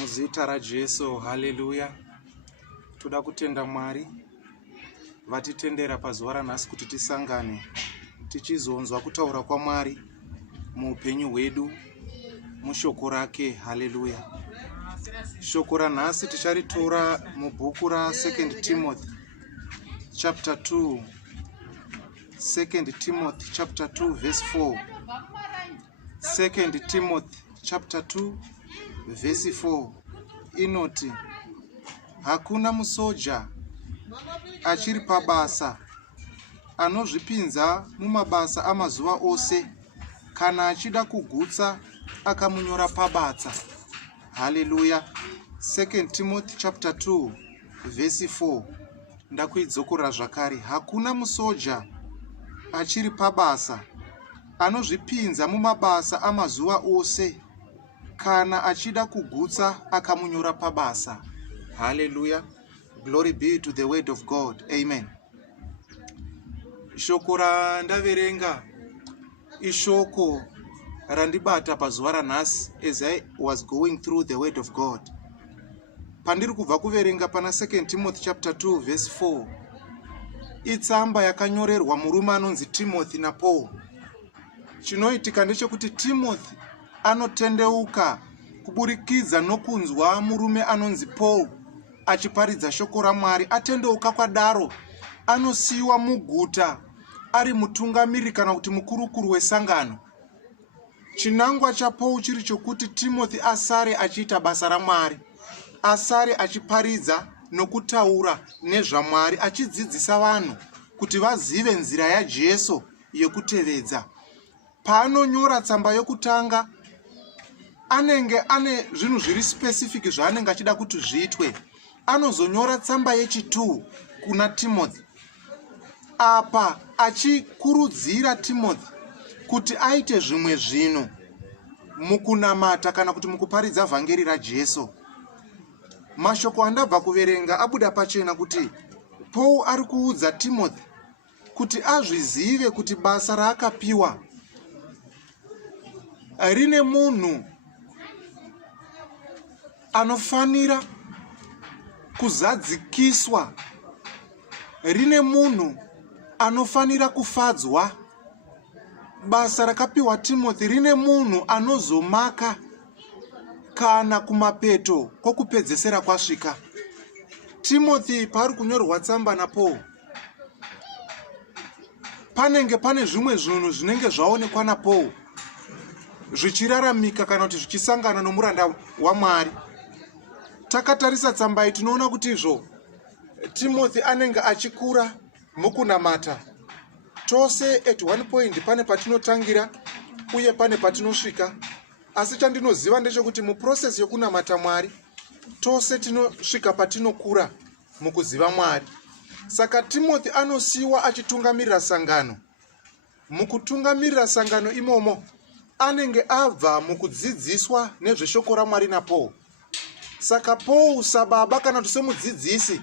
Muzita raJesu, haleluya. Toda kutenda Mwari vatitendera pazuva ranhasi kuti tisangane tichizonzwa kutaura kwaMwari muupenyu hwedu mushoko rake, haleluya. Shoko ranhasi ticharitora mubhuku ra2 Timothy chapter 2, 2 Timothy chapter 2 verse 4. 2 Timothy chapter 2 verse 4 inoti, hakuna musoja achiri pabasa anozvipinza mumabasa amazuva ose, kana achida kugutsa akamunyora pabatsa. Haleluya. 2 Timothy chapter 2 verse 4. Ndakuidzokora zvakare. Hakuna musoja achiri pabasa anozvipinza mumabasa amazuva ose, kana achida kugutsa akamunyora pabasa. Hallelujah. Glory be to the word of God. Amen. Shoko randaverenga ishoko randibata pazuva ranhasi as I was going through the word of God. Pandiri kubva kuverenga pana 2 Timothy chapter 2 verse 4. Itsamba yakanyorerwa murume anonzi Timothy naPaul. Chinoitika ndechekuti Timothy anotendeuka kuburikidza nokunzwa murume anonzi Paul achiparidza shoko raMwari. Atendeuka kwadaro anosiyiwa muguta ari mutungamiri kana kuti mukurukuru wesangano. Chinangwa chaPaul chiri chokuti Timothy asare achiita basa raMwari, asare achiparidza nokutaura nezvaMwari, achidzidzisa vanhu kuti vazive nzira yaJesu yekutevedza. Paanonyora tsamba yokutanga anenge ane zvinhu zviri specific zvaanenge achida kuti zviitwe. Anozonyora tsamba yechi2 kuna Timothy, apa achikurudzira Timothy kuti aite zvimwe zvinhu mukunamata kana kuti mukuparidza vhangeri raJesu. Mashoko andabva kuverenga abuda pachena kuti Paul ari kuudza Timothy kuti azvizive kuti basa raakapiwa rine munhu anofanira kuzadzikiswa, rine munhu anofanira kufadzwa. Basa rakapiwa Timothy rine munhu anozomaka kana kumapeto kwokupedzesera kwasvika. Timothy paari kunyorwa tsamba naPaul panenge pane zvimwe zvinhu zvinenge zvaonekwa naPaul zvichiraramika kana kuti zvichisangana nomuranda waMwari. Takatarisa tsamba iyi tinoona kuti izvo Timothy anenge achikura mukunamata. Tose at one point pane patinotangira uye pane patinosvika, asi chandinoziva ndechekuti muprocess yokunamata Mwari tose tinosvika patinokura mukuziva Mwari. Saka Timothy anosiyiwa achitungamirira sangano. Mukutungamirira sangano imomo anenge abva mukudzidziswa nezveshoko raMwari naPaul. Saka Paul sababa kana kuti semudzidzisi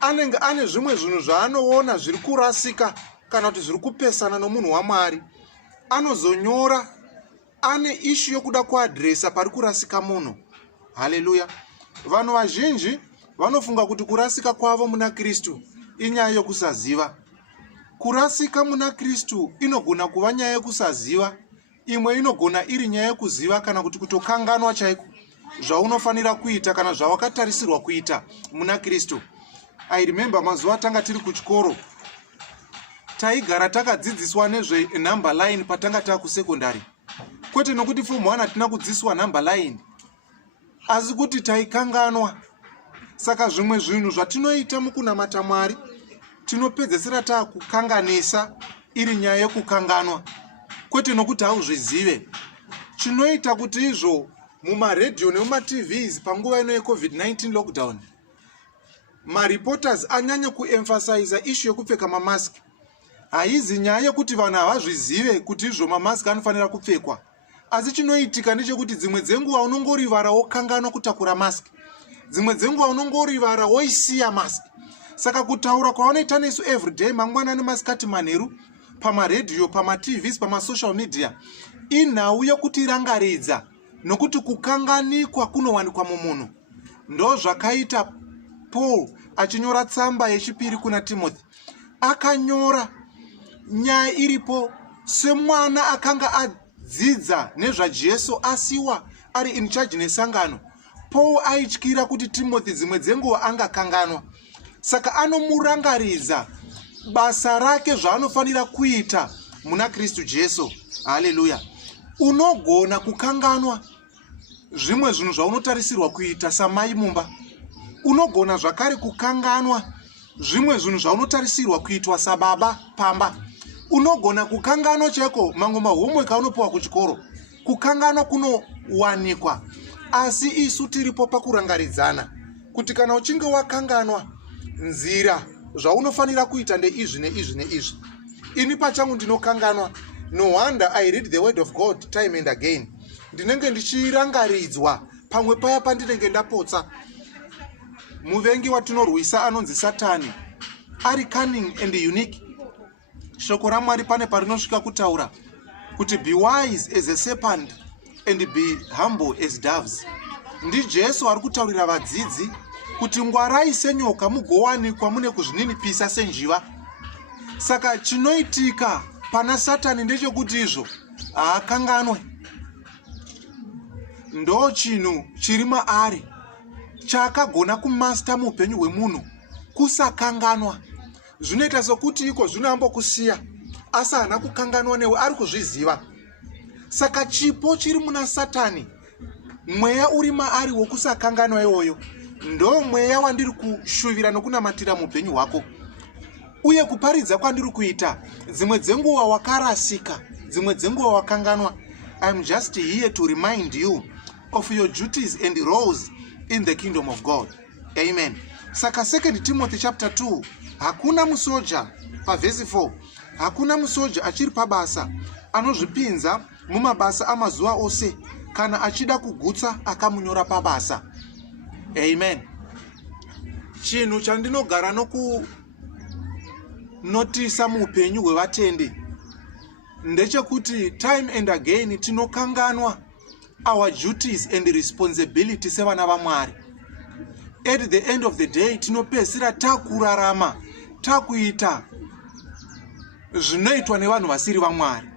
anenge ane zvimwe zvinhu zvaanoona zviri kurasika kana kuti zviri kupesana nomunhu waMwari. Anozonyora, ane ishu yokuda kuadresa pari kurasika munhu. Haleluya. Vanhu vazhinji vanofunga kuti kurasika kwavo muna Kristu inyaya yokusaziva. Kurasika muna Kristu inogona kuva nyaya yokusaziva, imwe inogona iri nyaya yokuziva kana kuti kutokanganwa chaiko zvaunofanira kuita kana zvawakatarisirwa kuita muna Kristu. I remember mazuva tanga tiri kuchikoro taigara takadzidziswa nezvenumber line patanga takusekondari. Kwete nokuti form 1 hatina kudzidziswa number line, asi kuti taikanganwa. Saka zvimwe zvinhu zvatinoita mukunamata Mwari tinopedzesera takukanganisa iri nyaya yokukanganwa, kwete nokuti hauzvizive. Chinoita kuti izvo mumaredhiyo nemumaTVs panguva ino yeCovid-19 lockdown, mareporters anyanya kuemphasize issue yokupfeka mamask. Haizi nyaya yekuti vanhu havazvizive kuti izvo mamask anofanira kupfekwa, asi chinoitika ndechekuti dzimwe dzenguva unongorivara wokanganwa kutakura mask, dzimwe dzenguva unongorivara woisiya mask. Saka kutaura kwavanoita nesu everyday mangwanani masikati manheru pamaredhiyo, pamaTVs, pamasocial media, inhau yokuti rangaridza nokuti kukanganikwa kunowanikwa mumunhu. Ndo zvakaita Paul achinyora tsamba yechipiri kuna Timothy. Akanyora nyaya iripo semwana akanga adzidza nezvaJesu asiwa ari in charge nesangano. Paul aityira kuti Timothy dzimwe dzenguva angakanganwa. Saka anomurangaridza basa rake zvaanofanira kuita muna Kristu Jesu. Haleluya. Unogona kukanganwa zvimwe zvinhu zvaunotarisirwa kuita samai mumba. Unogona zvakare kukanganwa zvimwe zvinhu zvaunotarisirwa kuitwa sababa pamba. Unogona kukanganwa cheko mamwe mahomework aunopiwa kuchikoro. Kukanganwa kunowanikwa. Asi isu tiripo pakurangaridzana kuti kana uchinge wakanganwa nzira zvaunofanira kuita ndeizvi neizvi neizvi. Ini pachangu ndinokanganwa. No wonder I read the word of God time and again. Ndinenge ndichirangaridzwa pamwe paya pandinenge ndapotsa. Muvengi watinorwisa anonzi Satani ari cunning and unique. Shoko raMwari pane parinosvika kutaura kuti be wise as a serpent and be humble as doves. Ndi Jesu ari kutaurira vadzidzi kuti ngwarai senyoka mugowanikwa mune kuzvininipisa senjiva. Saka chinoitika pana Satani ndechekuti izvo haakanganwe. Ndo chinhu chiri maari chaakagona kumasta muupenyu hwemunhu, kusakanganwa. Zvinoita sokuti iko zvinoambokusiya asi haana kukanganwa newe, ari kuzviziva. Saka chipo chiri muna Satani, mweya uri maari wokusakanganwa iwoyo, ndo mweya wandiri kushuvira nokunamatira muupenyu hwako. Uye kuparidza kwandiri kuita, dzimwe dzenguva wakarasika, dzimwe dzenguva wakanganwa. I'm just here to remind you of your duties and roles in the kingdom of God. Amen. Saka 2 Timothy chapter 2, hakuna musoja, pavesi 4, hakuna musoja achiri pabasa anozvipinza mumabasa amazuva ose kana achida kugutsa akamunyora pabasa. Amen. Chinhu chandinogara nokunotisa muupenyu hwevatendi ndechekuti time and again tinokanganwa our duties and responsibility sevana vaMwari. At the end of the day tinopedzisira takurarama takuita zvinoitwa nevanhu vasiri vaMwari.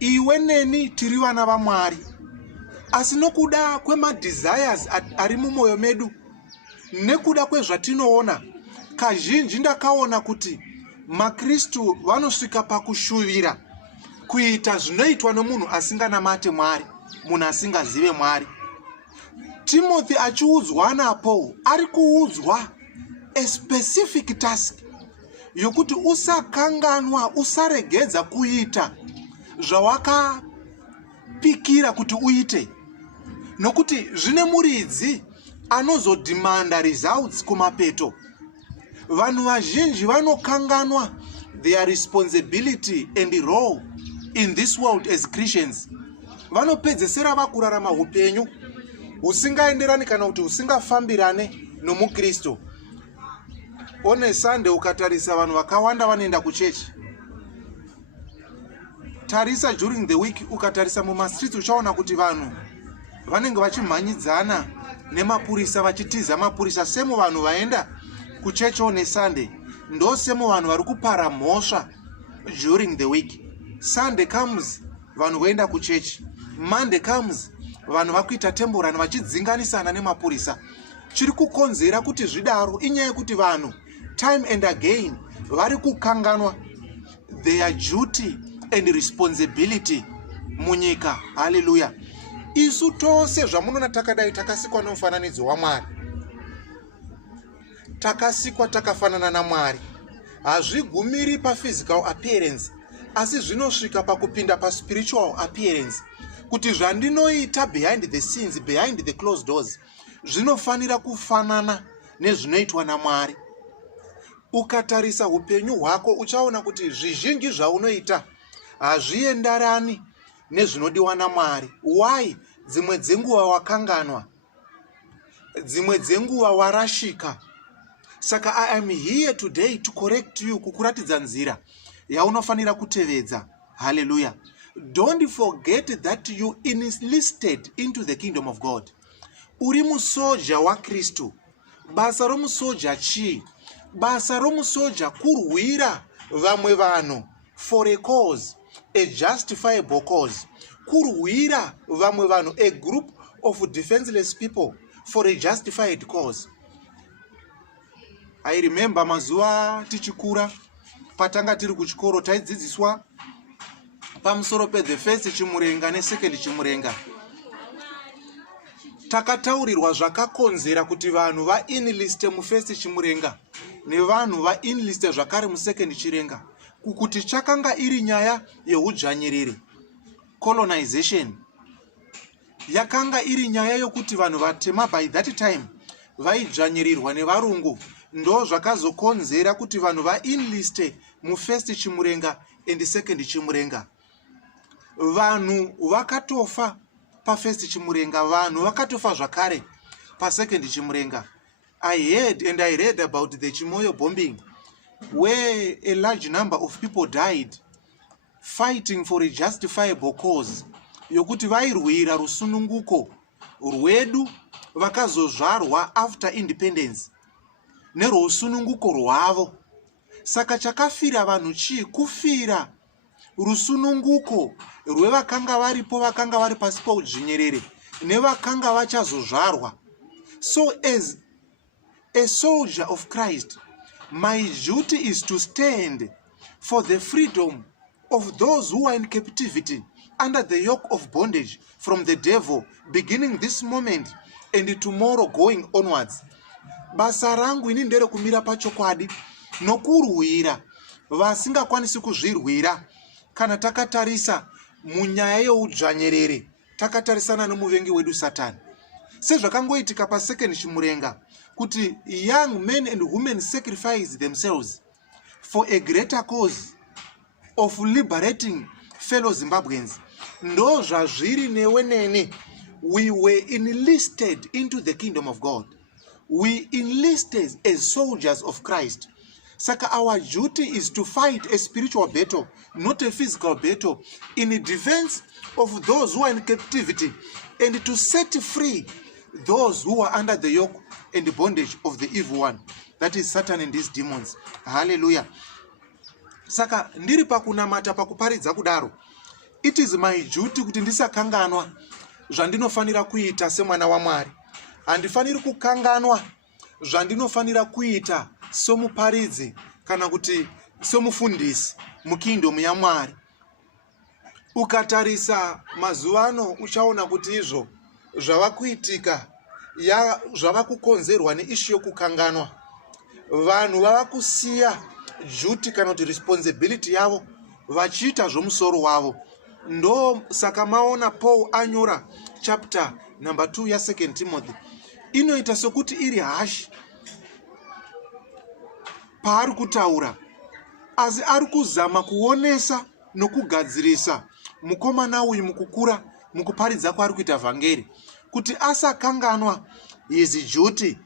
Iwe neni tiri vana vaMwari, asi nokuda kwemadesires ari mumwoyo medu nekuda kwezvatinoona, kazhinji ndakaona kuti maKristu vanosvika pakushuvira kuita zvinoitwa nomunhu asinganamate Mwari, munhu asingazive Mwari. Timothy achiudzwa naPaul ari kuudzwa a specific task yokuti usakanganwa, usaregedza kuita zvawakapikira kuti uite, nokuti zvine muridzi anozodhimanda results kumapeto. Vanhu vazhinji vanokanganwa their responsibility and role in this world as Christians. Vanopedzesera vakurarama upenyu husingaenderani kana kuti husingafambirane nomuKristu. One Sunday ukatarisa vanhu vakawanda vanoenda kuchechi. Tarisa during the week ukatarisa mumastreets uchaona kuti vanhu vanenge vachimhanyidzana nemapurisa vachitiza mapurisa semu vanhu vaenda kuchechi one Sunday. Ndo semu vanhu vari kupara mhosva during the week. Sunday comes vanhu voenda kuchechi. Monday comes vanhu vakuita temborani vachidzinganisana nemapurisa. Chiri kukonzera kuti zvidaro inyaya yekuti vanhu time and again vari kukanganwa their duty and responsibility munyika. Hallelujah. Isu tose zvamunona takadai takasikwa nomufananidzo waMwari, takasikwa takafanana naMwari. Hazvigumiri paphysical appearance, asi zvinosvika pakupinda paspiritual appearance, kuti zvandinoita behind the scenes, behind the closed doors, zvinofanira kufanana nezvinoitwa naMwari. Ukatarisa upenyu hwako uchaona kuti zvizhinji zvaunoita hazviendarani nezvinodiwa naMwari. Why? Dzimwe dzenguva wakanganwa, dzimwe dzenguva warashika. Saka I am here today to correct you, kukuratidza nzira yaunofanira kutevedza. Hallelujah. Don't forget that you enlisted into the kingdom of God. Uri musoja wa Kristu. Basa romusoja chi. Basa romusoja kurwira vamwe vanhu for a cause, a justifiable cause. Kurwira vamwe vanhu, a group of defenseless people for a justified cause. I remember mazuva tichikura patanga tiri kuchikoro taidzidziswa pamusoro pe the first chimurenga ne second chimurenga. Takataurirwa zvakakonzera kuti vanhu va enliste mu first chimurenga nevanhu va enliste zvakare mu second chirenga, kukuti chakanga iri nyaya yehudzvanyiriri, colonization. Yakanga iri nyaya yokuti vanhu vatema by that time vaidzvanyirirwa nevarungu, ndo zvakazokonzera kuti vanhu va enliste mu first chimurenga and second chimurenga. Vanhu vakatofa pa first chimurenga, vanhu vakatofa zvakare pa second chimurenga. I heard and I read about the Chimoyo bombing, where a large number of people died fighting for a justifiable cause, yokuti vairwira rusununguko rwedu vakazozvarwa after independence nerwosununguko rwavo. Saka chakafira vanhu chii? Kufira rusununguko rwevakanga varipo, vakanga vari pasi poudzvinyerere nevakanga vachazozvarwa. So as a soldier of Christ, my duty is to stand for the freedom of those who are in captivity under the yoke of bondage from the devil, beginning this moment and tomorrow going onwards. Basa rangu ini ndere kumira pachokwadi nokurwira vasingakwanisi kuzvirwira. Kana takatarisa munyaya yeudzvanyerere, takatarisana nomuvengi wedu Satani. Sezvakangoitika pa second chimurenga, kuti young men and women sacrifice themselves for a greater cause of liberating fellow Zimbabweans. Ndo zvazviri newe nene. We were enlisted into the kingdom of God. We enlisted as soldiers of Christ. Saka our duty is to fight a spiritual battle, not a physical battle, in defense of those who are in captivity and to set free those who are under the yoke and the bondage of the evil one, that is Satan and his demons. Hallelujah. Saka ndiri pakunamata pakuparidza kudaro, it is my duty kuti ndisakanganwa zvandinofanira kuita semwana waMwari. Handifaniri kukanganwa zvandinofanira kuita somuparidzi kana kuti somufundisi mukingdom yaMwari. Ukatarisa mazuva ano uchaona kuti izvo zvava kuitika zvava kukonzerwa neishu yokukanganwa. Vanhu vava kusiya duty kana kuti responsibility yavo vachiita zvomusoro wavo. Ndo saka maona Paul anyora chapter number 2 ya 2 Timothy inoita sokuti iri hashi paari kutaura, asi ari kuzama kuonesa nokugadzirisa mukomana uyu mukukura mukuparidza kwaari kuita vhangeri, kuti asakanganwa his duty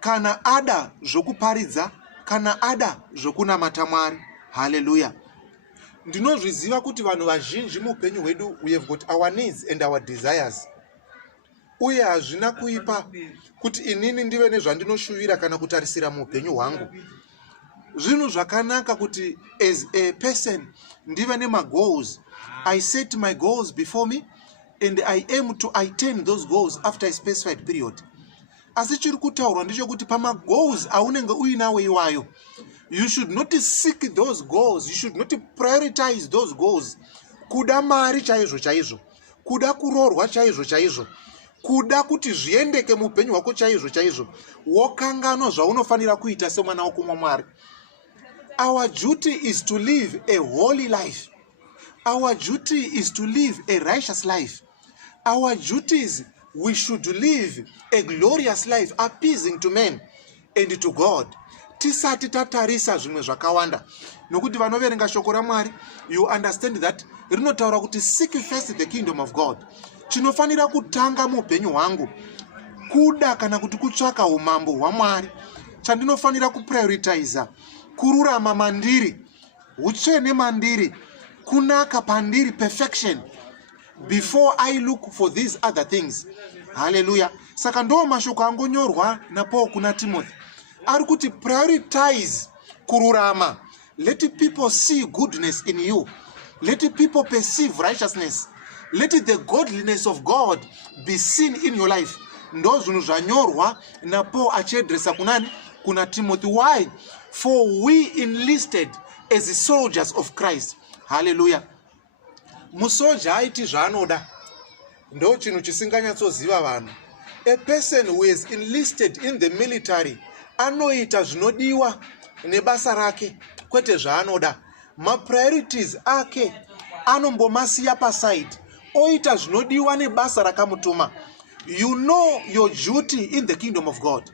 kana ada zvokuparidza, kana ada zvokunamata Mwari. Hallelujah. Ndinozviziva kuti vanhu vazhinji muupenyu hwedu we have got our needs and our desires, uye hazvina kuipa kuti inini ndive nezvandinoshuvira kana kutarisira muupenyu hwangu. Zvinhu zvakanaka kuti as a person ndive nemagoals. I set my goals before me and I aim to attain those goals after a specified period. Asi chiri kutaurwa ndechekuti pamagoals aunenge uinawo iwayo, you should not seek those goals, you should not prioritize those goals. Kuda mari chaizvo chaizvo, kuda kuroorwa chaizvo chaizvo, kuda kuti zviendeke muupenyu hwako chaizvo chaizvo, wokanganwa zvaunofanira kuita semwana wokumwa Mwari. Our duty is to live a holy life. Our duty is to live a righteous life. Our duty is we should live a glorious life, appeasing to men and to God. Tisati tatarisa zvimwe zvakawanda, nokuti vanoverenga shoko raMwari, you understand that rinotaura kuti seek first the kingdom of God. Chinofanira kutanga muupenyu hwangu kuda kana kuti kutsvaka umambo hwaMwari. Chandinofanira kuprioritiza kururama mandiri, utsvene mandiri, kunaka pandiri, perfection, before I look for these other things. Hallelujah. Saka ndo mashoko angonyorwa na Paul kuna Timothy. Ari kuti prioritize kururama. Let people see goodness in you. Let people perceive righteousness. Let the godliness of God be seen in your life. Ndo zvinhu zvanyorwa na Paul achiedresa kunani? Kuna Timothy. Why? For we enlisted as soldiers of Christ. Hallelujah. Musoja aiti zvaanoda. Ndo chinhu chisinganyatsoziva vanhu. A person who is enlisted in the military anoita zvinodiwa nebasa rake kwete zvaanoda. Priorities ake anombomasiya paside oita zvinodiwa nebasa rakamutuma. You know your duty in the kingdom of God.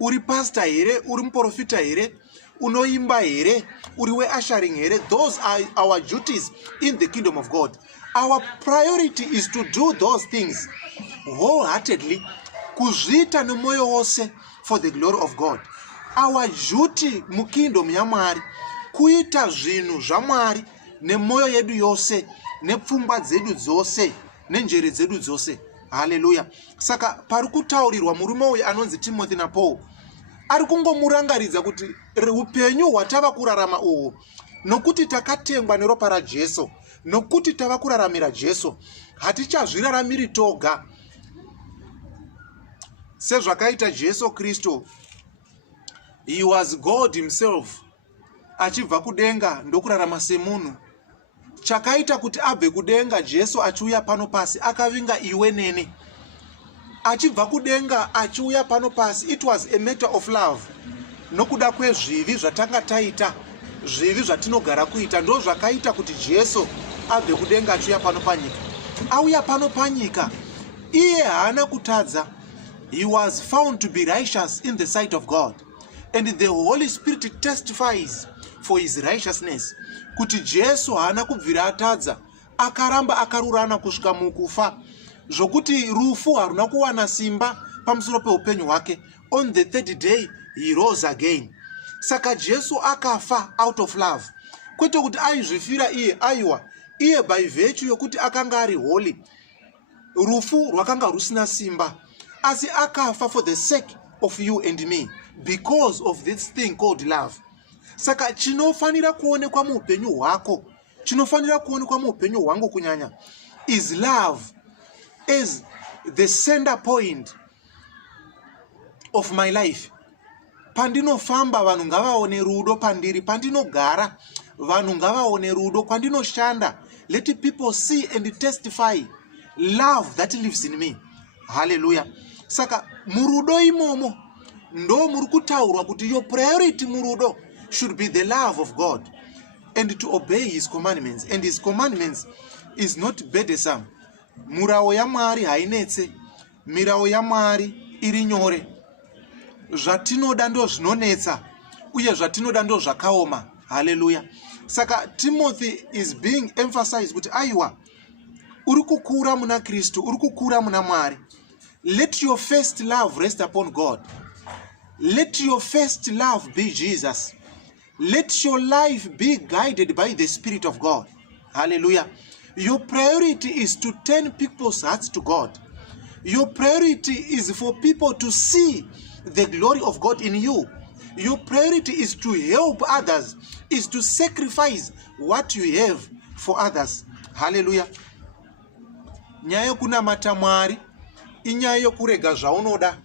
Uri pastor here, uri muprofita here, unoimba here, uri we ushering here. Those are our duties in the kingdom of God. Our priority is to do those things wholeheartedly, kuzviita nemoyo wose for the glory of God. Our duty mu kingdom ya Mwari kuita zvinhu zvaMwari nemoyo yedu yose, nepfungwa dzedu dzose, nenjere dzedu dzose. Hallelujah. Saka pari kutaurirwa murume uyu anonzi Timothy na Paul ari kungomurangaridza kuti upenyu hwatava kurarama uhu, nokuti takatengwa neropa raJesu, nokuti tava kuraramira Jesu, hatichazviraramiri toga sezvakaita Jesu Kristu. He was God himself, achibva kudenga ndokurarama semunhu. Chakaita kuti abve kudenga Jesu achiuya pano pasi akavinga iwe nene. Achibva kudenga achiuya pano pasi, it was a matter of love. Nokuda kwezvivi zvatanga taita, zvivi zvatinogara kuita, ndo zvakaita kuti Jesu abve kudenga achiuya pano panyika. Auya pano panyika, iye haana kutadza. He was found to be righteous in the sight of God, and the Holy Spirit testifies for his righteousness. Kuti Jesu haana kubvira atadza, akaramba akarurana kusvika mukufa, zvokuti rufu haruna kuwana simba pamusoro peupenyu hwake. On the third day he rose again. Saka Jesu akafa out of love, kwete kuti aizvifira iye. Aiwa, iye by virtue yokuti akanga ari holy, rufu rwakanga rusina simba, asi akafa for the sake of you and me, because of this thing called love. Saka chinofanira kuonekwa muupenyu hwako, chinofanira kuonekwa muupenyu hwangu kunyanya, is love as the center point of my life. Pandinofamba vanhu ngavaone rudo pandiri, pandinogara vanhu ngavaone rudo, kwandinoshanda let people see and testify love that lives in me. Hallelujah. Saka murudo imomo ndo muri kutaurwa kuti your priority murudo should be the love of God and to obey his commandments, and his commandments is not burdensome. Murao ya Mwari hainetse, mirao ya Mwari iri nyore. Zvatinoda ndo zvinonetsa, uye zvatinoda ndo zvakaoma. Hallelujah. Saka Timothy is being emphasized kuti aiwa, uri kukura muna Kristu, uri kukura muna Mwari. Let your first love rest upon God. Let your first love be Jesus. Let your life be guided by the Spirit of God. Hallelujah. Your priority is to turn people's hearts to God. Your priority is for people to see the glory of God in you. Your priority is to help others, is to sacrifice what you have for others. Hallelujah. Nyaya yokunamata Mwari inyaya yokurega zvaunoda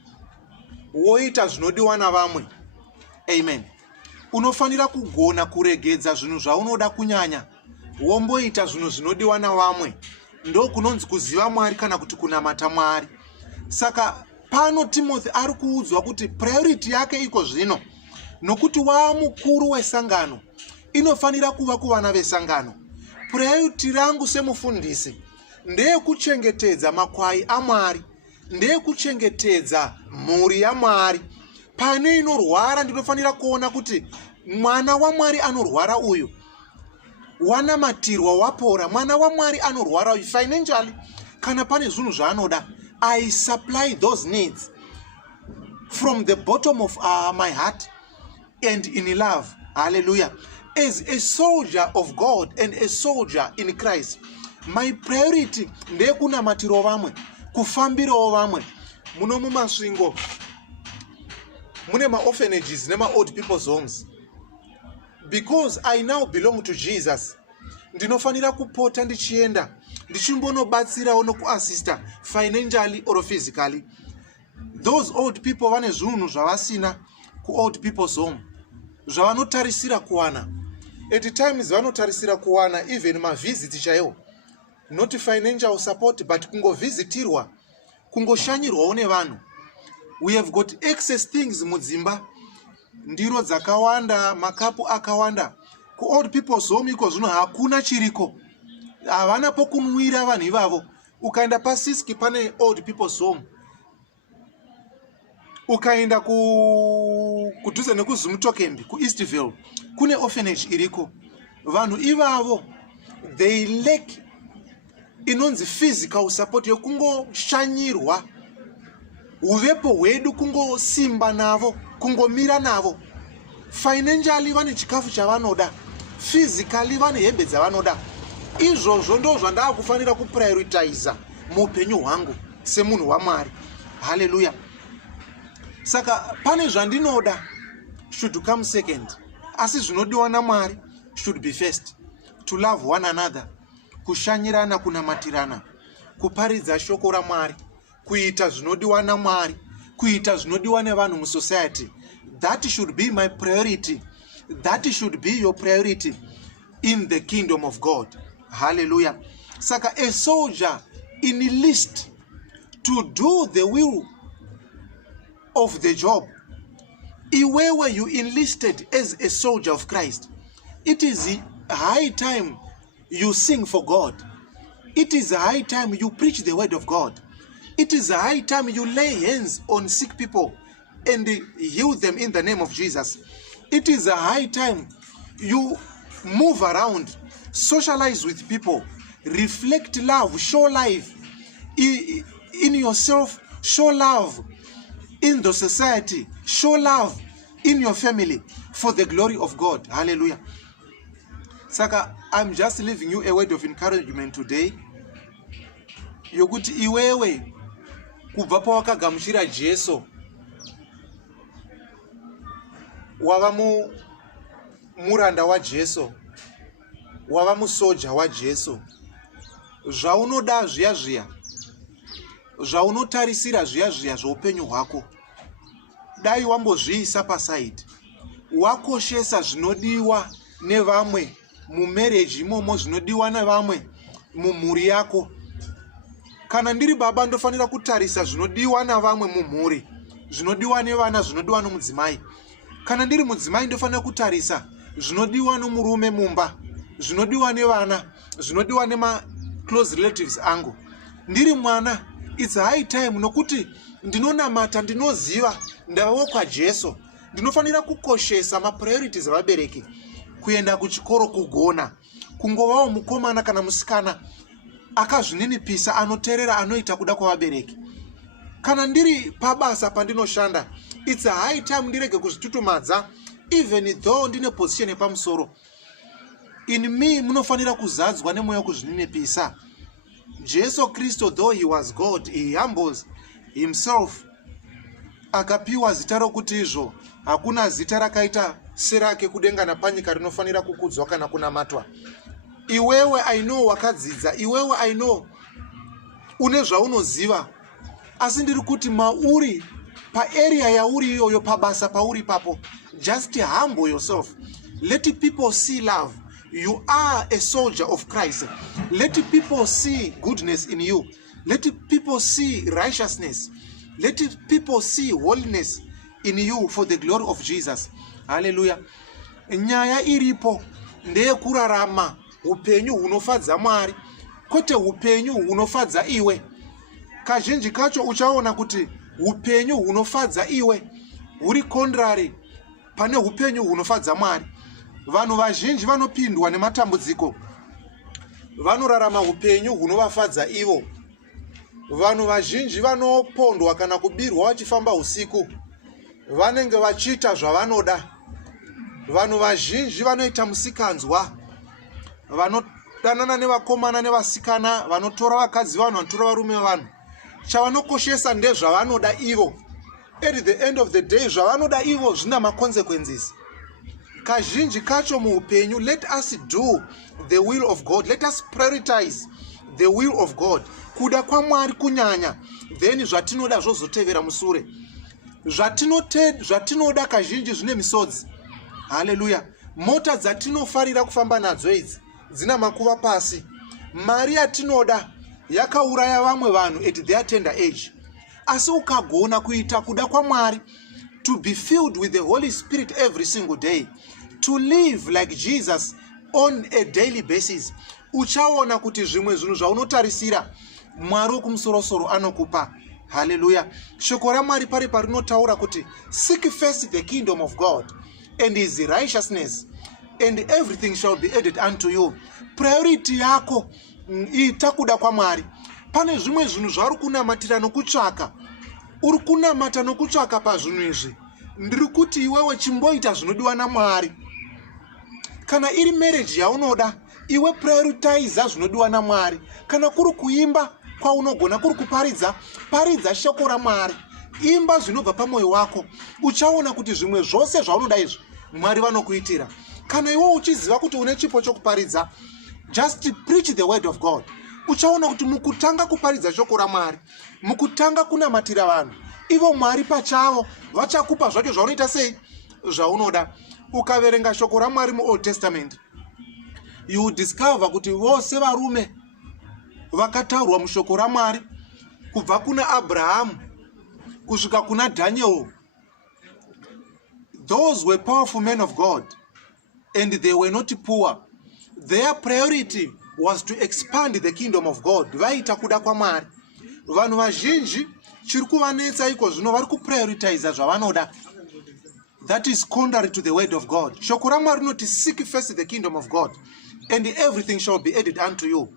woita zvinodiwa navamwe. Amen. Unofanira kugona kuregedza zvinhu zvaunoda kunyanya womboita zvinhu zvinodiwa navamwe. Ndo kunonzi kuziva Mwari kana kuti kunamata Mwari. Saka pano Timothy ari kuudzwa kuti priority yake iko zvino, nokuti waamukuru wesangano, inofanira kuva kuvana vesangano. Priority rangu semufundisi ndeye kuchengetedza makwai aMwari, ndeye kuchengetedza mhuri yaMwari. Pane inorwara ndinofanira kuona kuti mwana waMwari anorwara uyu wanamatirwa wapora, mwana waMwari anorwara uyu financially, kana pane zvinhu zvaanoda, I supply those needs from the bottom of my heart and in love. Hallelujah. as a soldier of God and a soldier in Christ, my priority ndekunamatira vamwe, kufambirawo vamwe. Muno mumasvingo mune ma-orphanages nema-old people's homes. Because I now belong to Jesus, ndinofanira kupota ndichienda ndichimbonobatsirawo nokuassista financially or physically. Those old people vane zvinhu zvavasina ku-old people's home, zvavanotarisira kuwana. At times vanotarisira kuwana even mavisit chaiwo, not financial support, but kungovizitirwa, kungoshanyirwawo nevanhu. We have got excess things mudzimba, ndiro dzakawanda, makapu akawanda. Ku-old people's home iko zvino hakuna chiriko, havana pokunwira vanhu ivavo. Ukaenda paSiski pane old people's home, ukaenda kudhuze nekuzumutokembi kuEastville kune orphanage iriko. Vanhu ivavo they lack inonzi physical support yokungoshanyirwa, uvepo hwedu kungosimba navo, kungomira navo. Financially vane chikafu chavanoda, physically vane hembe dzavanoda. Izvozvo ndo zvandaakufanira kuprioritiza muupenyu hwangu semunhu waMwari. Hallelujah. Saka pane zvandinoda should come second, asi zvinodiwa naMwari should be first. To love one another, kushanyirana, kunamatirana, kuparidza shoko raMwari, kuita zvinodiwa naMwari, kuita zvinodiwa nevanhu musociety. That should be my priority. That should be your priority in the kingdom of God. Hallelujah. Saka a soldier enlist to do the will of the job. Iwewe you enlisted as a soldier of Christ. It is high time you sing for God. It is high time you preach the word of God. It is high time you lay hands on sick people and heal them in the name of Jesus. It is a high time you move around, socialize with people, reflect love, show life in yourself, show love in the society, show love in your family for the glory of God. Hallelujah. Saka, I'm just leaving you a word of encouragement today. Yokuti iwewe kubva pawakagamuchira Jesu, wava muranda waJesu, wava musoja waJesu. Zvaunoda zviya zviya, zvaunotarisira zviya zviya zvoupenyu hwako, dai wambozviisa pasaidi, wakoshesa zvinodiwa nevamwe mumarriage imomo, zvinodiwa nevamwe mumhuri yako. Kana ndiri baba ndofanira kutarisa zvinodiwa navamwe mumhuri, zvinodiwa nevana, zvinodiwa nomudzimai. Kana ndiri mudzimai ndofanira kutarisa zvinodiwa nomurume mumba, zvinodiwa nevana, zvinodiwa nema close relatives angu. Ndiri mwana, it's high time nokuti ndinonamata, ndinoziva ndavawo kwaJesu. Ndinofanira kukoshesa mapriorities avabereki, kuenda kuchikoro, kugona, kungovawo mukomana kana musikana akazvininipisa, anoteerera, anoita kuda kwavabereki. Kana ndiri pabasa pandinoshanda, it's a high time ndirege kuzvitutumadza, even though ndine position yepamusoro. In me munofanira kuzadzwa nemweya wokuzvininipisa. Jesu Kristo, though he was God, he humbles himself, akapiwa zita rokuti izvo hakuna zita rakaita serake kudenga napanyika rinofanira kukudzwa kana kunamatwa. Iwewe I know wakadzidza, iwewe I know une zvaunoziva, asi ndiri kuti mauri paarea yauri iyoyo, pabasa pauri papo, just humble yourself. Let people see love. You are a soldier of Christ. Let people see goodness in you. Let people see righteousness. Let people see holiness in you for the glory of Jesus. Hallelujah. Nyaya iripo ndeyekurarama upenyu hunofadza Mwari, kwete upenyu hunofadza iwe. Kazhinji kacho uchaona kuti upenyu hunofadza iwe huri contrary pane upenyu hunofadza Mwari. Vanhu vazhinji vanopindwa nematambudziko, vanorarama upenyu hunovafadza ivo. Vanhu vazhinji vanopondwa kana kubirwa vachifamba usiku, vanenge vachiita zvavanoda. vanhu vazhinji vanoita musikanzwa, vanodanana nevakomana nevasikana, vanotora vakadzi vanhu, vanotora varume vanhu. Chavanokoshesa ndezvavanoda ivo. At the end of the day, zvavanoda ivo zvina ma-consequences. Kazhinji kacho muupenyu, let us do the will of God. Let us prioritize the will of God. Kuda kwaMwari kunyanya, then zvatinoda zvozotevera musure. Zvatinoda kazhinji zvine misodzi. Hallelujah. Mota dzatinofarira kufamba nadzo idzi dzina makuva pasi. Mari yatinoda yakauraya vamwe vanhu at their tender age. Asi ukagona kuita kuda kwaMwari, to be filled with the Holy Spirit every single day, to live like Jesus on a daily basis, uchaona kuti zvimwe zvinhu zvaunotarisira Mwari wokumusoro-soro anokupa. Hallelujah. Shoko raMwari pari parinotaura kuti seek first the kingdom of God and his righteousness, and everything shall be added unto you. Priority yako ita kuda kwaMwari. Pane zvimwe zvinhu zvari kunamatira nokutsvaka. Uri kunamata nokutsvaka pazvinhu izvi. Ndiri kuti iwewe chimboita zvinodiwa naMwari. Kana iri marriage yaunoda, iwe prioritize zvinodiwa naMwari. Kana kuri kuimba kwaunogona, kuri kuparidza, paridza shoko raMwari. Imba zvinobva pamwoyo wako. Uchaona kuti zvimwe zvose zvaunoda izvi Mwari vanokuitira. Kana iwe uchiziva kuti une chipo chokuparidza, just preach the word of God. Uchaona kuti mukutanga kuparidza shoko raMwari, mukutanga kunamatira vanhu, ivo Mwari pachavo vachakupa zvacho zvaunoita sei zvaunoda. Ukaverenga shoko raMwari muOld Testament, you discover kuti vose varume vakataurwa mushoko raMwari, kubva kuna Abrahamu kusvika kuna Daniel, those were powerful men of God and they were not poor. Their priority was to expand the kingdom of God. Vaita kuda kwaMwari. Vanhu vazhinji chiri kuvanetsa iko zvino vari kuprioritize zvavanoda. That is contrary to the word of God. Shoko raMwari rinoti seek first the kingdom of God and everything shall be added unto you.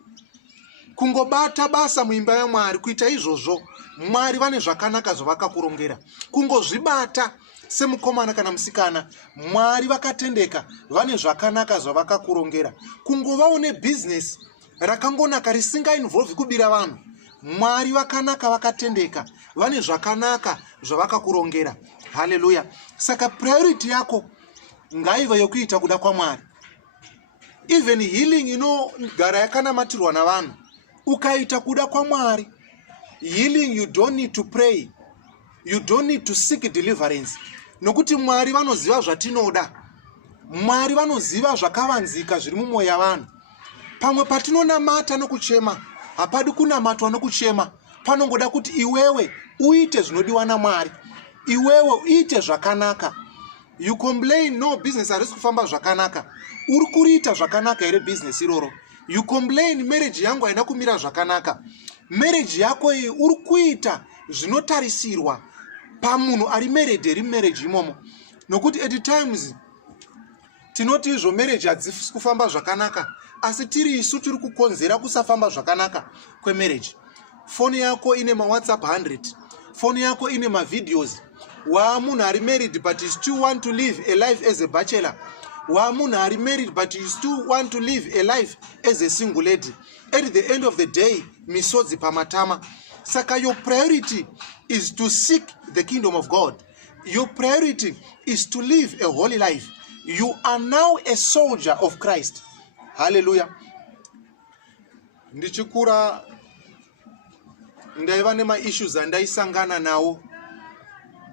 Kungobata basa muimba yaMwari, kuita izvozvo Mwari vane zvakanaka zvavakakurongera. Kungozvibata semukomana kana musikana, Mwari vakatendeka vane zvakanaka zvavakakurongera. Kungovawo nebusiness rakangonaka risingainvolve kubira vanhu, Mwari vakanaka vakatendeka vane zvakanaka zvavakakurongera. Hallelujah. Saka priority yako ngaive yokuita kuda kwaMwari. Even healing inogara yakanamatirwa navanhu, ukaita kuda kwaMwari, healing you don't need to pray, you don't need to seek deliverance. Nokuti Mwari vanoziva zvatinoda, Mwari vanoziva zvakavanzika zviri mumwoyo yavanhu. Pamwe patinonamata nokuchema, hapadi kunamatwa nokuchema. Panongoda kuti iwewe uite zvinodiwa naMwari, iwewe uite zvakanaka. You complain, no, business harisi kufamba zvakanaka. Uri kuriita zvakanaka here business iroro? You complain, marriage yangu haina kumira zvakanaka. Marriage yako iyi uri kuita zvinotarisirwa pamunhu ari married eri marriage imomo. Nokuti at times tinoti izvo marriage hadzisi kufamba zvakanaka, asi tiri isu tiri kukonzera kusafamba zvakanaka kwemarriage. Phone yako ine WhatsApp 100, phone yako ine videos. Munhu ari married but you still want to live a life as a bachelor. Munhu ari married but you still want to live a life as a single lady. At the end of the day, misodzi pamatama. Saka your priority is to seek the kingdom of God. Your priority is to live a holy life. You are now a soldier of Christ. Hallelujah. Ndichikura ndaiva nema issues andaisangana nawo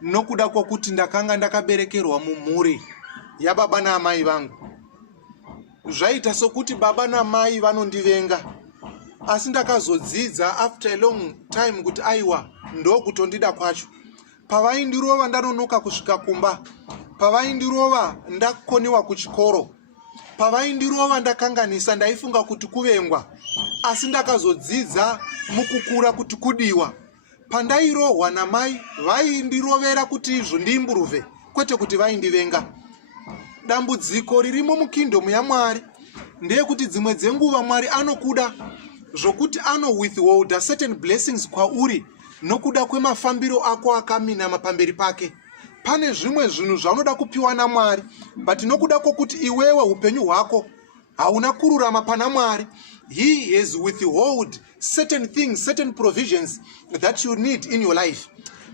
nokuda kwokuti ndakanga ndakaberekerwa mumhuri yababa naamai vangu. Zvaita sokuti baba namai vanondivenga, asi ndakazodzidza after a long time kuti aiwa ndokutondida kwacho. Pavaindirova ndanonoka kusvika kumba, pavaindirova ndakoniwa kuchikoro, pavaindirova ndakanganisa ndaifunga kuti kuvengwa, asi ndakazodzidza mukukura kuti kudiwa. Pandairohwa namai vaindirovera kuti izvo ndiimburuve, kwete kuti vaindivenga. Dambudziko ririmo mukingdom yaMwari ndeyekuti dzimwe dzenguva Mwari anokuda zvokuti withhold certain blessings kwauri nokuda kwemafambiro ako akaminama pamberi pake. pane zvimwe zvinhu zvaunoda kupiwa naMwari, but nokuda kwokuti iwewe upenyu hwako hauna kururama pana Mwari, he has withhold certain things, certain provisions that you need in your life.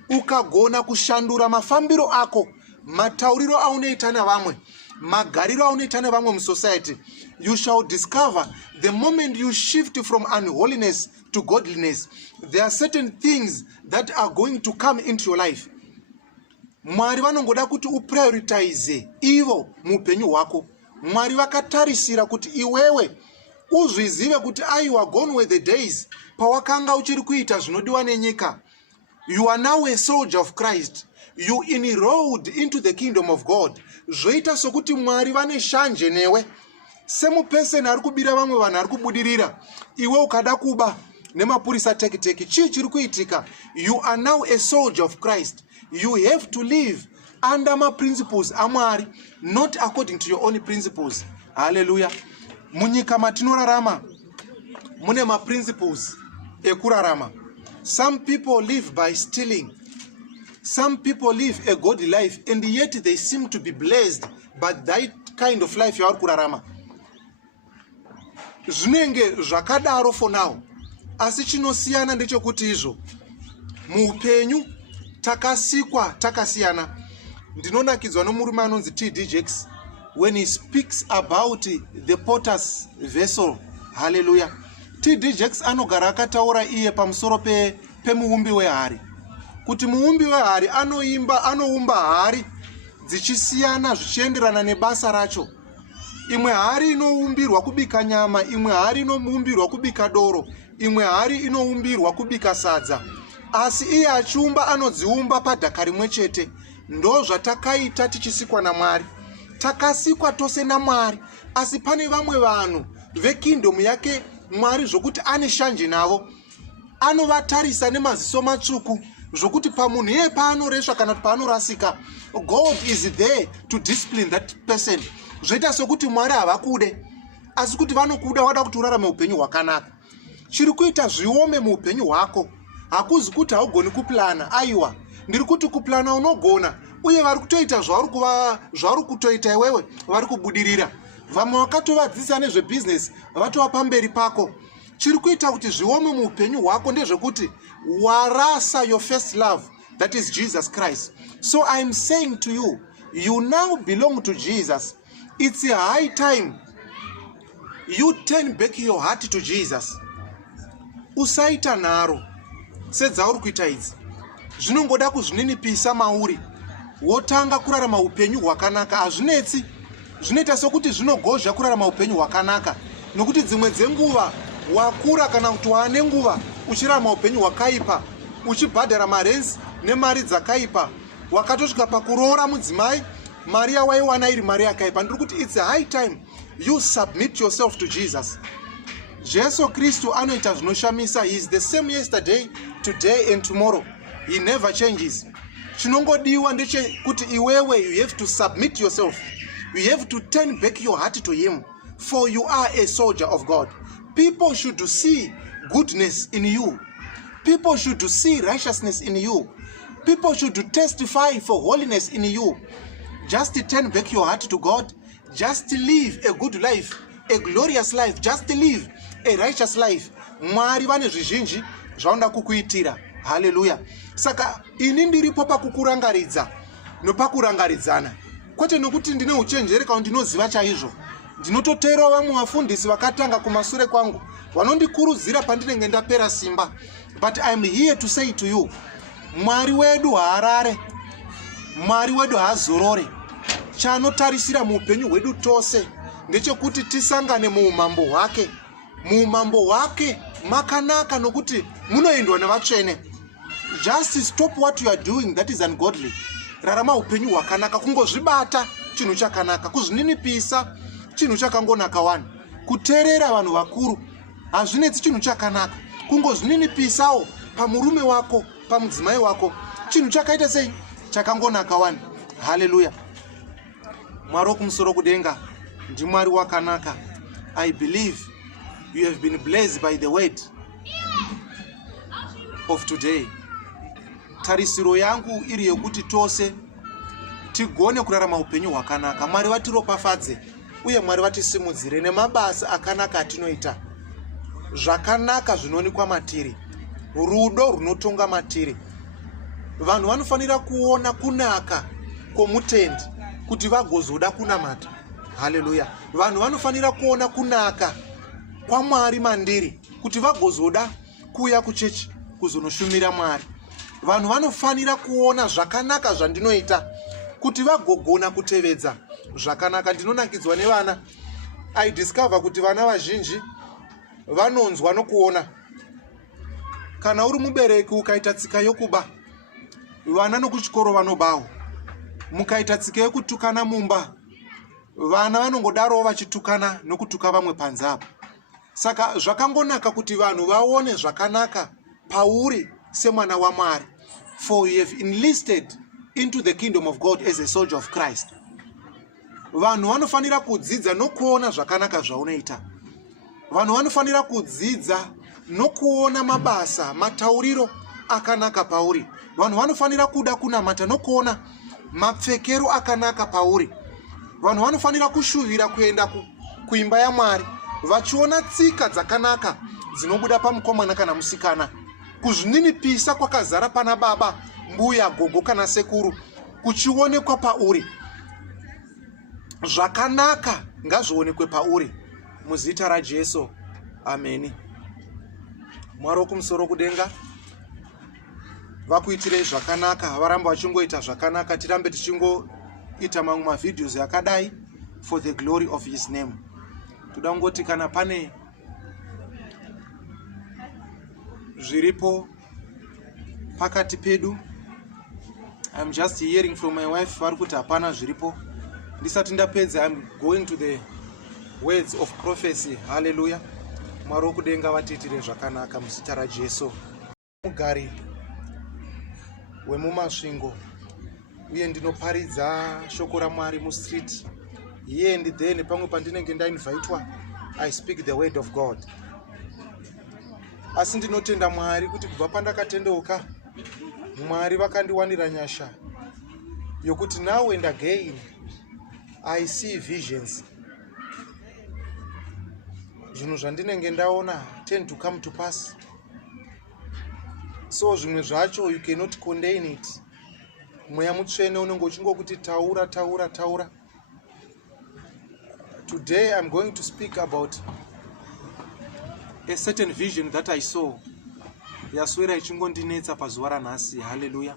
Ukagona kushandura mafambiro ako, matauriro aunoita navamwe, magariro aunoita nevamwe musociety, you shall discover the moment you shift from unholiness to godliness, there are certain things that are going to come into your life. Mwari vanongoda kuti uprioritize ivo muupenyu hwako. Mwari vakatarisira kuti iwewe uzvizive kuti aiwa, gone were the days pawakanga uchiri kuita zvinodiwa nenyika. You are now a soldier of Christ. You enrolled into the kingdom of God. Zvoita sokuti Mwari vane shanje newe. Semupeseni ari kubira vamwe vanhu ari kubudirira, iwe ukada kuba nemapurisa teki. Chii chiri kuitika? You are now a soldier of Christ. You have to live under my principles aMwari, not according to your own principles. Hallelujah. Munyika matinorarama mune ma principles ekurarama. Some people live by stealing. Some people live a godly life, and yet they seem to be blessed by that kind of life yavari kurarama. Zvinenge zvakadaro for now, asi chinosiyana ndechekuti izvo muupenyu takasikwa takasiyana. Ndinonakidzwa nomurume anonzi T.D. Jakes when he speaks about the potter's vessel. Hallelujah. T.D. Jakes anogara akataura iye pamusoro pemuumbi wehari, kuti muumbi wehari anoumba hari dzichisiyana zvichienderana nebasa racho. Imwe hari inoumbirwa kubika nyama, imwe hari inoumbirwa kubika doro, imwe hari inoumbirwa kubika sadza. Asi iye achiumba anodziumba padhaka rimwe chete. Ndo zvatakaita tichisikwa naMwari. Takasikwa tose naMwari, asi pane vamwe vanhu vekingdom yake Mwari zvokuti ane shanje navo. Anovatarisa nemaziso matsvuku zvokuti pamunhu iye paanoreswa kana paanorasika, God is there to discipline that person. Zvoita sokuti Mwari havakude, asi kuti vanokuda wada kuti urarame upenyu hwakanaka. Chiri kuita zviome muupenyu hwako hakuzi kuti haugoni kuplana. Aiwa, ndiri kuti kuplana unogona, uye vari kutoita zvauri kutoita iwewe vari kubudirira. Vamwe vakatovadzisa nezvebusiness vatova pamberi pako. Chiri kuita kuti zviome muupenyu hwako ndezvekuti warasa your first love, that is Jesus Christ. So I am saying to you, you now belong to Jesus. It's a high time you turn back your heart to Jesus. Usaita nharo sedzauri kuita idzi. Zvinongoda kuzvininipisa mauri wotanga kurarama upenyu hwakanaka. Hazvinetsi, zvinoita sokuti zvinogozha kurarama upenyu hwakanaka, nokuti dzimwe dzenguva wakura kana kuti waane nguva uchirarama upenyu hwakaipa, uchibhadhara marenzi nemari dzakaipa, wakatosvika pakuroora mudzimai, mari yawaiwana iri mari yakaipa. Ndiri kuti it's a high time you submit yourself to Jesus. Jesu Kristu anoita zvinoshamisa. He is the same yesterday, today and tomorrow. He never changes. Chinongodiwa ndechekuti iwewe, you have to submit yourself. You have to turn back your heart to him, for you are a soldier of God. People should see goodness in you. People should see righteousness in you. People should testify for holiness in you. Just turn back your heart to God. Just live a good life, a glorious life. Just live a righteous life. Mwari vane zvizhinji zvaunda kukuitira. Hallelujah. Saka ini ndiripo pakukurangaridza nopakurangaridzana, kwete nokuti ndine uchenjeri kana ndinoziva chaizvo. Ndinototeera vamwe vafundisi vakatanga kumasure kwangu vanondikurudzira pandinenge ndapera simba. But I am here to say to you, Mwari wedu haarare, Mwari wedu haazorore. Chaanotarisira muupenyu hwedu tose ndechekuti tisangane muumambo hwake. Muumambo hwake makanaka nokuti munoendwa nevatsvene. Just stop what you are doing that is ungodly. Rarama upenyu hwakanaka, kungozvibata chinhu chakanaka, kuzvininipisa chinhu chakangonaka wani. Kuteerera vanhu vakuru hazvinetsi chinhu chakanaka. Kungozvininipisawo pamurume wako, pamudzimai wako, chinhu chakaita sei? Chakangonaka wani. Hallelujah. Mwari wokumusoro kudenga ndimwari wakanaka. I believe you have been blessed by the word of today. Tarisiro yangu iri yokuti tose tigone kurarama upenyu hwakanaka. Mwari vatiropafadze uye Mwari vatisimudzire nemabasa akanaka atinoita, zvakanaka zvinoonekwa matiri, rudo runotonga matiri. Vanhu vanofanira kuona kunaka kwomutendi kuti vagozoda kunamata. Haleluya. Vanhu vanofanira kuona kunaka kwaMwari mandiri kuti vagozoda kuuya kuchechi kuzonoshumira Mwari. Vanhu vanofanira kuona zvakanaka zvandinoita kuti vagogona kutevedza zvakanaka. Ndinonakidzwa nevana. I discover kuti vana vazhinji vanonzwa nokuona. Kana uri mubereki ukaita tsika yokuba, vana nokuchikoro vanobawo. Mukaita tsika yokutukana mumba, vana vanongodarowo vachitukana nokutuka vamwe panze apo. Saka zvakangonaka kuti vanhu vaone zvakanaka pauri semwana waMwari, for you have enlisted into the kingdom of God as a soldier of Christ. Vanhu vanofanira kudzidza nokuona zvakanaka zvaunoita. Vanhu vanofanira kudzidza nokuona mabasa, matauriro akanaka pauri. Vanhu vanofanira kuda kunamata nokuona mapfekero akanaka pauri. Vanhu vanofanira kushuvira kuenda kuimba yaMwari vachiona tsika dzakanaka dzinobuda pamukomana kana musikana, kuzvininipisa kwakazara pana baba, mbuya, gogo kana sekuru, kuchionekwa pauri. Zvakanaka ngazvionekwe pauri muzita raJesu. Ameni. Mwari wokumusoro kudenga vakuitirei zvakanaka, varamba vachingoita zvakanaka. Tirambe tichingoita mamwe mavidheos yakadai for the glory of his name. Toda kungoti kana pane zviripo pakati pedu, I'm just hearing from my wife vari kuti hapana zviripo. Ndisati ndapedza, I'm going to the words of prophecy. Hallelujah. Mwari wokudenga vatiitire zvakanaka muzita raJesu. Mugari wemumasvingo uye ndinoparidza shoko raMwari mustreet, here and then pamwe pandinenge ndainvitwa, I speak the word of God. Asi ndinotenda Mwari kuti kubva pandakatendeuka, Mwari vakandiwanira nyasha yokuti now and again I see visions. Zvinhu zvandinenge ndaona tend to come to pass. So zvimwe zvacho you cannot contain it. Mweya mutsvene unenge uchingokuti taura taura taura. Today I'm going to speak about a certain vision that I saw. Yaswera ichingondinetsa pazuva ranhasi. Hallelujah.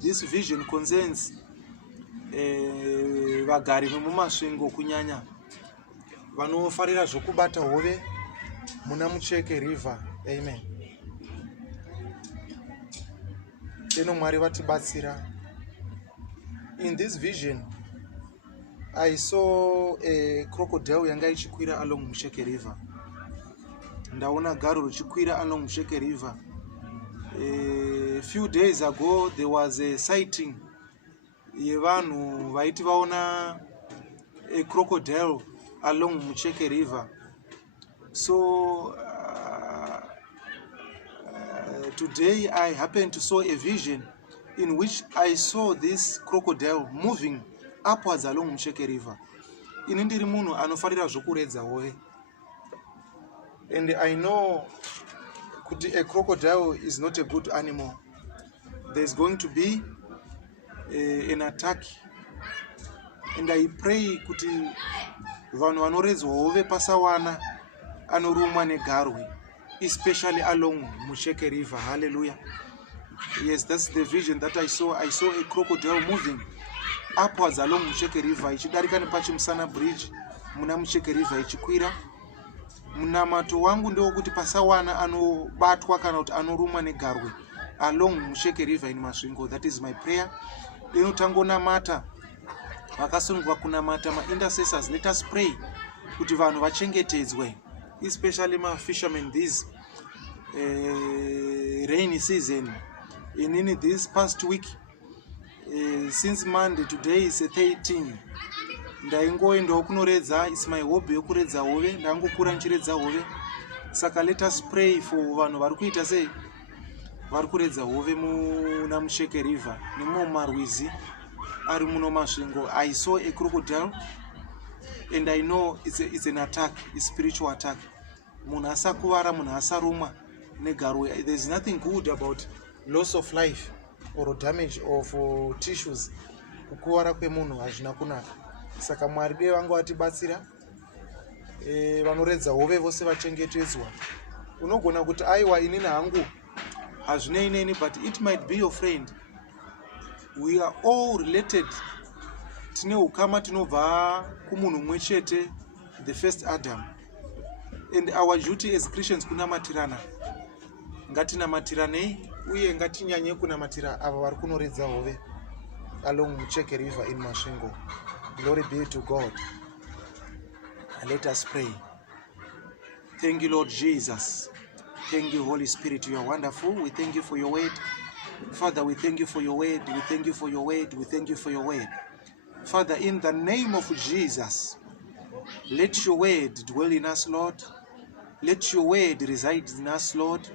This vision concerns vagari vemumasvingo, kunyanya vanofarira zvokubata hove muna Mucheke River. Amen. Eno Mwari vatibatsira. In this vision I saw a crocodile yanga ichikwira along Mucheke River. Ndaona garo richikwira along Mucheke River. A few days ago there was a sighting yevanhu vaiti vaona a crocodile along Mucheke River. So today I happened to saw a vision in which I saw this crocodile moving upwards along Mucheke River. Ini ndiri munhu anofarira zvokuredza hove, and I know kuti a crocodile is not a good animal. There's going to be an attack, and I pray kuti vanhu vanoredzwa hove pasawana anorumwa negarwe, especially along Mucheke River. Hallelujah. Yes, that's the vision that I saw. I saw a crocodile moving upwards along Mucheke River, ichidarika nepachimusana bridge muna Mucheke River ichikwira. Munamato wangu ndewokuti pasawana anobatwa kana kuti anorumwa negarwe along Mucheke River in Masvingo. That is my prayer. Denotangonamata vakasunungwa kunamata ma-intercessors, let us pray kuti vanhu vachengetedzwe, especially ma-fishermen this rainy season. In this past week, since Monday, today is 13, ndaingoendawo kunoredza. It's my hobby yokuredza hove, ndangokura nichiredza hove. Saka let us pray for vanhu vari kuita sei vari kuredza hove muna Mucheke River nemumwe marwizi ari muno Masvingo. I saw a crocodile and I know it's an attack, a spiritual attack. Munhu asakuvara, munhu asarumwa negarwe. There's nothing good about loss of life or damage of tissues. Kukuvara kwemunhu hazvina kunaka. Saka Mwari dei vangu vatibatsira. Vanoredza hove vose vachengetedzwa. Unogona kuti aiwa inini hangu hazvinei neni, but it might be your friend. We are all related. Tine ukama tinobva kumunhu mumwe chete, the first Adam. And our duty as Christians kunamatirana. Ngatinamatiranei uye ngatinyanye kunamatira ava vari kunoredza hove along Mucheke River in Masvingo. Glory be to God. And let us pray. Thank you, Lord Jesus. Thank you, Holy Spirit. You are wonderful. We thank you for your word. Father, we thank you for your word. We thank you for your word. We thank you for your word. Father, in the name of Jesus, let your word dwell in us, Lord. Let your word reside in us, Lord.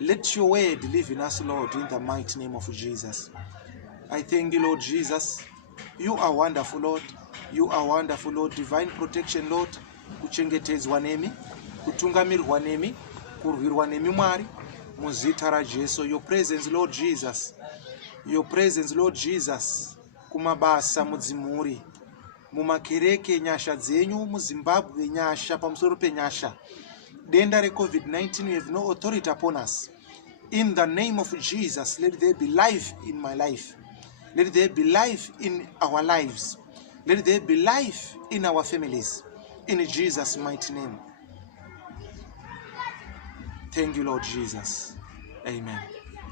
Let your word live in us, Lord, in the mighty name of Jesus. I thank you, Lord Jesus. You are wonderful, Lord. You are wonderful, Lord. Divine protection, Lord. Kuchengetedzwa nemi, kutungamirwa nemi, kurwirwa nemi Mwari, muzita raJesu. Your presence, Lord Jesus. Your presence, Lord Jesus. Kumabasa mudzimuri, mumakereke nyasha dzenyu, muZimbabwe nyasha pamusoro penyasha. Denda re-COVID-19, you have no authority upon us. In the name of Jesus, let there be life in my life. Let there be life in our lives. Let there be life in our families. In Jesus' mighty name. Thank you, Lord Jesus. Amen.